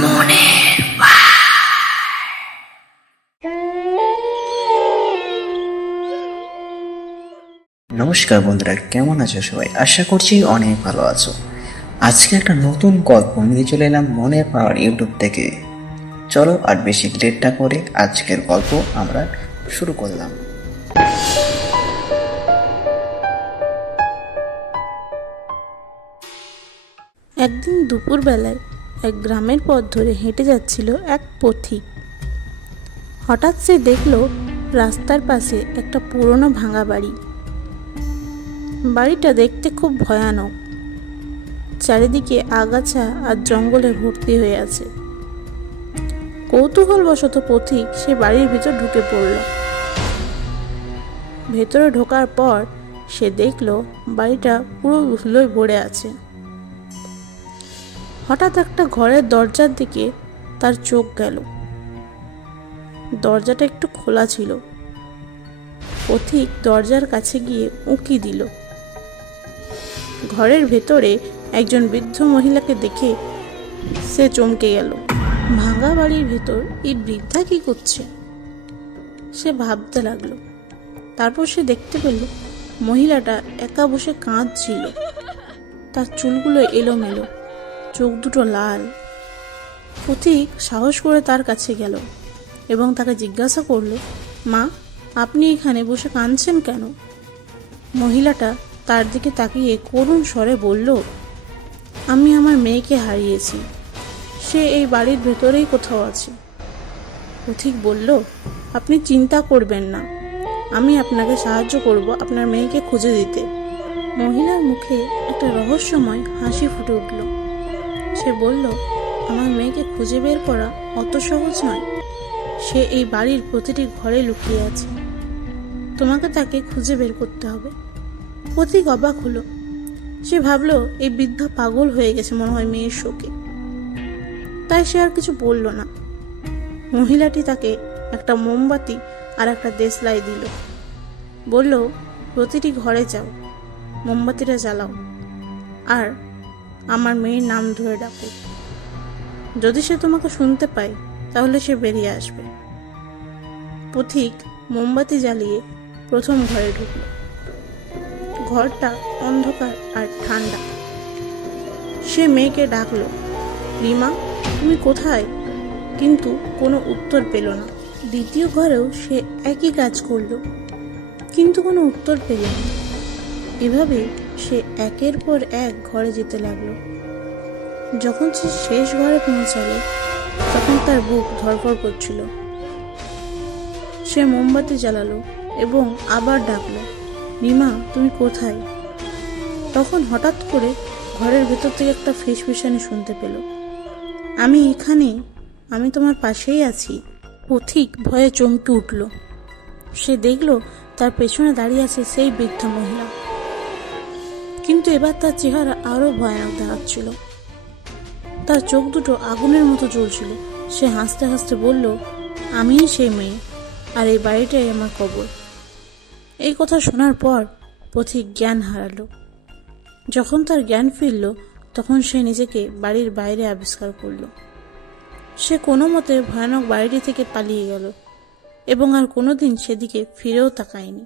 মনের নমস্কার বন্ধুরা, কেমন আছো সবাই? আশা করছি অনেক ভালো আছো। আজকে একটা নতুন গল্প নিয়ে চলে এলাম মনের পাওয়ার ইউটিউব থেকে। চলো আর বেশি লেট না করে আজকের গল্প আমরা শুরু করলাম। একদিন দুপুরবেলায় এক গ্রামের পথ ধরে হেঁটে যাচ্ছিল এক পথিক। হঠাৎ সে দেখল রাস্তার পাশে একটা পুরনো ভাঙা বাড়ি। বাড়িটা দেখতে খুব ভয়ানক, চারিদিকে আগাছা আর জঙ্গলে ভর্তি হয়ে আছে। কৌতূহলবশত পথিক সে বাড়ির ভিতর ঢুকে পড়ল। ভেতরে ঢোকার পর সে দেখল বাড়িটা পুরো ধুলোয় ভরে আছে। হঠাৎ একটা ঘরের দরজার দিকে তার চোখ গেল। দরজাটা একটু খোলা ছিল। পথিক দরজার কাছে গিয়ে উঁকি দিল। ঘরের ভেতরে একজন বৃদ্ধ মহিলাকে দেখে সে চমকে গেল। ভাঙা বাড়ির ভেতর এই বৃদ্ধা কি করছে সে ভাবতে লাগলো। তারপর সে দেখতে পেল মহিলাটা একা বসে কাঁদছিল। তার চুলগুলো এলোমেলো, চোখ দুটো লাল। পথিক সাহস করে তার কাছে গেল এবং তাকে জিজ্ঞাসা করলো, মা, আপনি এখানে বসে কাঁদছেন কেন? মহিলাটা তার দিকে তাকিয়ে করুণ স্বরে বলল, আমি আমার মেয়েকে হারিয়েছি, সে এই বাড়ির ভেতরেই কোথাও আছে। পথিক বলল, আপনি চিন্তা করবেন না, আমি আপনাকে সাহায্য করব আপনার মেয়েকে খুঁজে দিতে। মহিলার মুখে একটা রহস্যময় হাসি ফুটে উঠল। সে বলল, আমার মেয়েকে খুঁজে বের করা অত সহজ নয়। সে এই বাড়ির প্রতিটি ঘরে লুকিয়ে আছে। তোমাকে তাকে খুঁজে বের করতে হবে। পথিক অবাক হলো। সে ভাবলো এই বৃদ্ধা পাগল হয়ে গেছে মনে হয় মেয়ের শোকে। তাই সে আর কিছু বলল না। মহিলাটি তাকে একটা মোমবাতি আর একটা দেশলাই দিল। বলল, প্রতিটি ঘরে যাও, মোমবাতিটা জ্বালাও আর আমার মেয়ের নাম ধরে ডাকো। যদি সে তোমাকে শুনতে পায় তাহলে সে বেরিয়ে আসবে। পথিক মোমবাতি জ্বালিয়ে প্রথম ঘরে ঢুকল। ঘরটা অন্ধকার আর ঠান্ডা। সে মেয়েকে ডাকলো, রিমা, তুমি কোথায়? কিন্তু কোনো উত্তর পেল না। দ্বিতীয় ঘরেও সে একই কাজ করলো, কিন্তু কোনো উত্তর পেল না। এভাবে সে একের পর এক ঘরে যেতে লাগলো। যখন সে শেষ ঘরে পৌঁছালো তখন তার বুক ধড়ফড় করছিল। সে মোমবাতি জ্বালালো এবং আবার ডাকলো, রিমা, তুমি কোথায়? তখন হঠাৎ করে ঘরের ভেতর থেকে একটা ফিসফিসানি শুনতে পেল, আমি এখানে, আমি তোমার পাশেই আছি। পথিক ভয়ে চমকে উঠল। সে দেখলো তার পেছনে দাঁড়িয়ে আছে সেই বৃদ্ধা মহিলা, কিন্তু এবার তার চেহারা আরো ভয়ানক দেখাচ্ছিল। তার চোখ দুটো আগুনের মতো জ্বলছিল। সে হাসতে হাসতে বলল, আমিই সেই মেয়ে, আর এই বাড়িটাই আমার কবর। এই কথা শোনার পর পথিক জ্ঞান হারালো। যখন তার জ্ঞান ফিরল তখন সে নিজেকে বাড়ির বাইরে আবিষ্কার করল। সে কোনো মতে ভয়ানক বাড়িটি থেকে পালিয়ে গেল এবং আর কোনোদিন সেদিকে ফিরেও তাকায়নি।